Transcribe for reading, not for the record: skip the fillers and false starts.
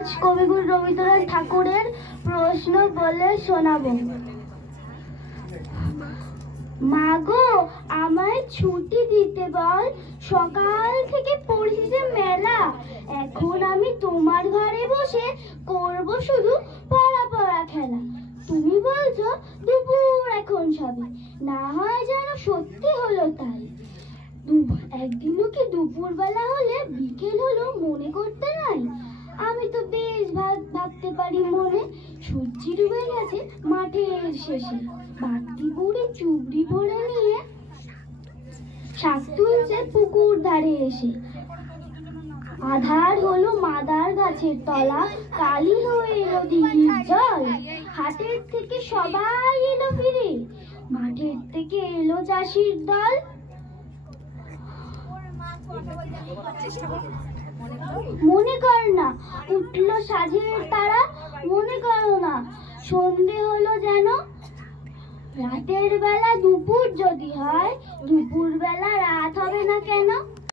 কবিগুরু রবীন্দ্রনাথ ঠাকুরের প্রশ্ন বলে শোনাবো। মাগো, আমায় ছুটি দিতে বল, সকাল থেকে পড়েছে মেলা। এখন আমি তোমার ঘরে বসে করব শুধু পড়া পড়া খেলা। তুমি বলছো দুপুর এখন সবে, না হয় যেন সত্যি হলো তাই। একদিনও কি দুপুর বেলা হলে বিকেল হলো মনে করতে নাই? আমি তো বেশ ভাবতে পারি মনে, সূর্য ডুবে গেছে মাঠের শেষে, বাড়তি বুড়ি চুবড়ি ভরে নিয়ে শাক তুলছে পুকুর ধারে এসে। আধার হলো মাদার গাছের তলা, কালি হয়ে এলো দিঘির জল। হাটের থেকে সবাই এলো ফিরে, মাঠের থেকে এলো চাষির দল। মনে কর না উঠলো সাঁঝের তারা, মনে করো না সন্ধে হলো যেন। রাতের বেলা দুপুর যদি হয়, দুপুর বেলা রাত হবে না কেন?